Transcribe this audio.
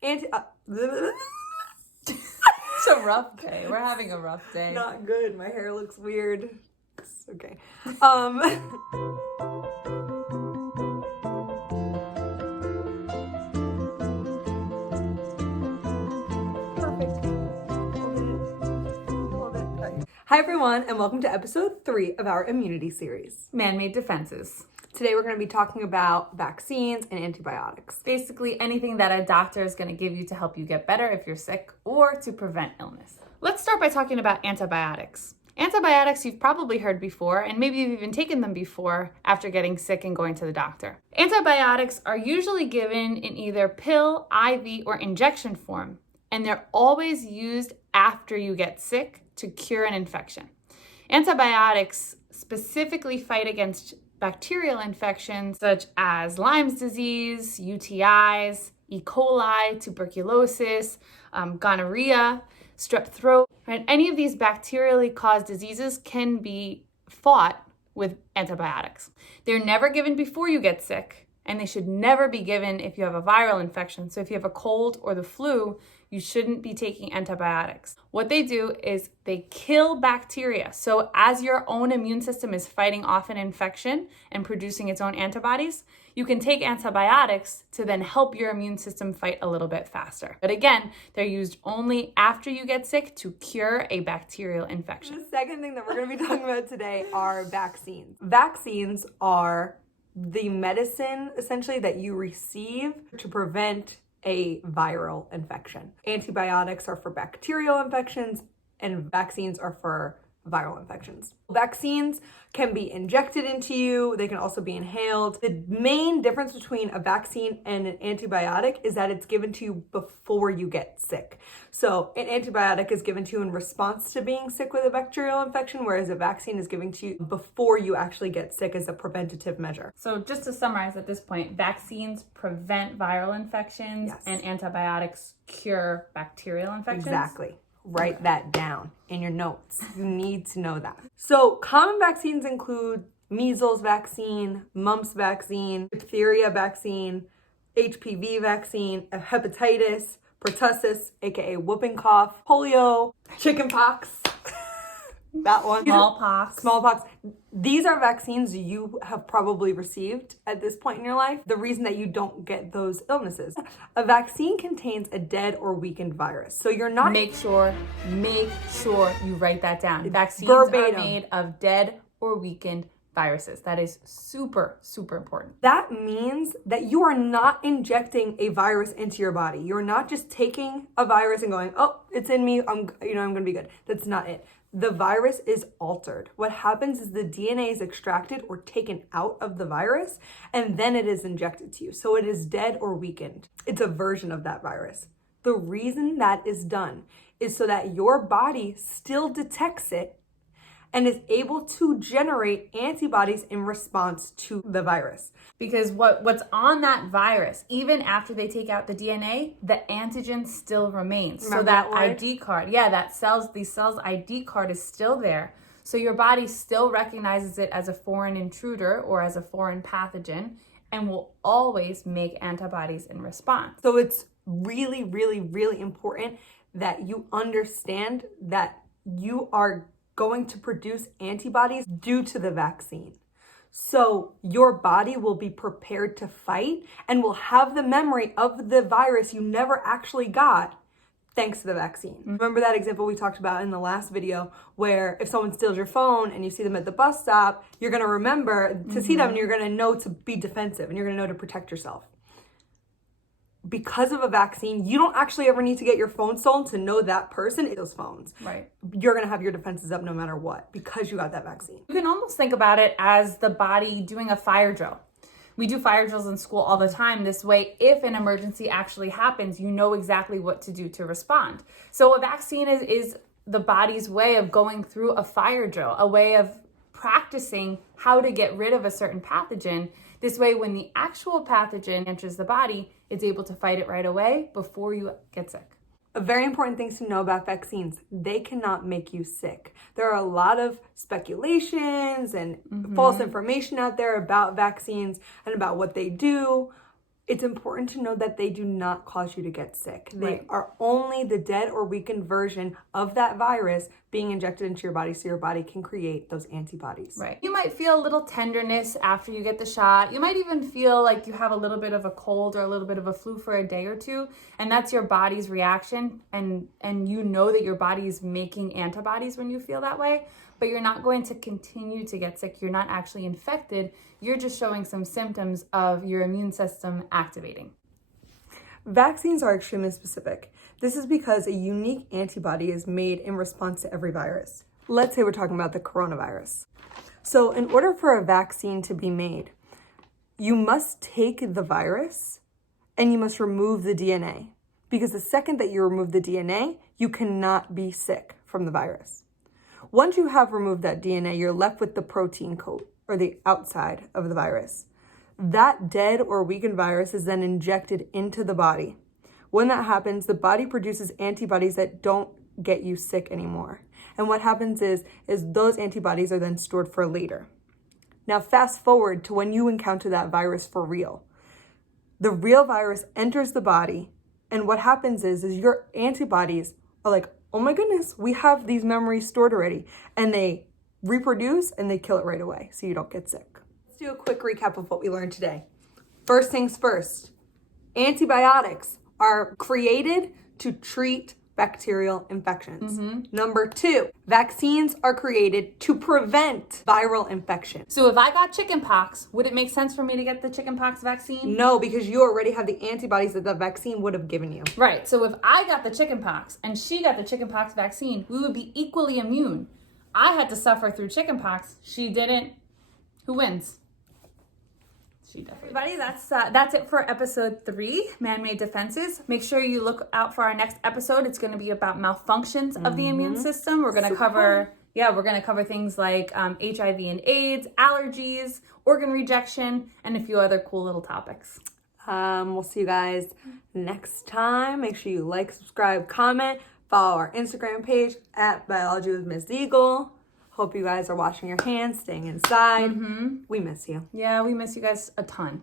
It's a rough day. We're having a rough day. Not good. My hair looks weird. It's okay. Hi everyone, and welcome to episode 3 of our immunity series, Man-made defenses. Today we're going to be talking about vaccines and antibiotics. Basically anything that a doctor is going to give you to help you get better if you're sick or to prevent illness. Let's start by talking about antibiotics. Antibiotics you've probably heard before, and maybe you've even taken them before after getting sick and going to the doctor. Antibiotics are usually given in either pill, IV, or injection form, and they're always used after you get sick to cure an infection. Antibiotics specifically fight against bacterial infections such as Lyme's disease, UTIs, E. coli, tuberculosis, gonorrhea, strep throat. Right? Any of these bacterially caused diseases can be fought with antibiotics. They're never given before you get sick, and they should never be given if you have a viral infection. So if you have a cold or the flu, you shouldn't be taking antibiotics. What they do is they kill bacteria. So as your own immune system is fighting off an infection and producing its own antibodies, you can take antibiotics to then help your immune system fight a little bit faster. But again, they're used only after you get sick to cure a bacterial infection. The second thing that we're going to be talking about today are vaccines. Vaccines are the medicine essentially that you receive to prevent a viral infection. Antibiotics are for bacterial infections and vaccines are for viral infections. Vaccines can be injected into you. They can also be inhaled. The main difference between a vaccine and an antibiotic is that it's given to you before you get sick. So an antibiotic is given to you in response to being sick with a bacterial infection, whereas a vaccine is given to you before you actually get sick as a preventative measure. So just to summarize at this point, vaccines prevent viral infections, yes, and antibiotics cure bacterial infections? Exactly. Write that down in your notes. You need to know that. So common vaccines include measles vaccine, mumps vaccine, diphtheria vaccine, HPV vaccine, hepatitis, pertussis, aka whooping cough, polio, chickenpox, that one, smallpox. These are vaccines you have probably received at this point in your life. The reason that you don't get those illnesses. A vaccine contains a dead or weakened virus. So you're not... Make sure you write that down. Vaccines verbatim are made of dead or weakened viruses. That is super, super important. That means that you are not injecting a virus into your body. You're not just taking a virus and going, oh, it's in me, I'm going to be good. That's not it. The virus is altered. What happens is the DNA is extracted or taken out of the virus, and then it is injected to you. So it is dead or weakened. It's a version of that virus. The reason that is done is so that your body still detects it and is able to generate antibodies in response to the virus. Because what's on that virus, even after they take out the DNA, the antigen still remains. Remember so that word? ID card, these cells ID card is still there. So your body still recognizes it as a foreign intruder or as a foreign pathogen and will always make antibodies in response. So it's really, really, really important that you understand that you are going to produce antibodies due to the vaccine. So your body will be prepared to fight and will have the memory of the virus you never actually got thanks to the vaccine. Mm-hmm. Remember that example we talked about in the last video where if someone steals your phone and you see them at the bus stop, you're going to remember to see them and you're going to know to be defensive and you're going to know to protect yourself. Because of a vaccine, you don't actually ever need to get your phone stolen to know that person is those phones. Right. You're going to have your defenses up no matter what because you got that vaccine. You can almost think about it as the body doing a fire drill. We do fire drills in school all the time. This way, if an emergency actually happens, you know exactly what to do to respond. So a vaccine is the body's way of going through a fire drill, a way of practicing how to get rid of a certain pathogen. This way, when the actual pathogen enters the body, it's able to fight it right away before you get sick. A very important thing to know about vaccines, they cannot make you sick. There are a lot of speculations and false information out there about vaccines and about what they do. It's important to know that they do not cause you to get sick. They Right. are only the dead or weakened version of that virus being injected into your body so your body can create those antibodies. Right. You might feel a little tenderness after you get the shot. You might even feel like you have a little bit of a cold or a little bit of a flu for a day or two, and that's your body's reaction, and you know that your body is making antibodies when you feel that way, but you're not going to continue to get sick. You're not actually infected. You're just showing some symptoms of your immune system activating. Vaccines are extremely specific. This is because a unique antibody is made in response to every virus. Let's say we're talking about the coronavirus. So in order for a vaccine to be made, you must take the virus and you must remove the DNA. Because the second that you remove the DNA, you cannot be sick from the virus. Once you have removed that DNA, you're left with the protein coat, or the outside of the virus. That dead or weakened virus is then injected into the body. When that happens, the body produces antibodies that don't get you sick anymore. And what happens is those antibodies are then stored for later. Now fast forward to when you encounter that virus for real. The real virus enters the body, and what happens is your antibodies are like, oh my goodness, we have these memories stored already. And they reproduce and they kill it right away so you don't get sick. Let's do a quick recap of what we learned today. First things first, antibiotics are created to treat bacterial infections. Number 2, vaccines are created to prevent viral infection. So if I got chickenpox, would it make sense for me to get the chickenpox vaccine? No, because you already have the antibodies that the vaccine would have given you. Right. So if I got the chickenpox and she got the chickenpox vaccine, we would be equally immune. I had to suffer through chickenpox. She didn't. Who wins? She definitely. Everybody, that's it for episode 3, Man-Made Defenses. Make sure you look out for our next episode. It's going to be about malfunctions of the immune system. We're going to cover, we're going to cover things like HIV and AIDS, allergies, organ rejection, and a few other cool little topics. We'll see you guys next time. Make sure you like, subscribe, comment, follow our Instagram page at Biology with Miss Eagle. Hope you guys are washing your hands, staying inside. We miss you. Yeah, we miss you guys a ton.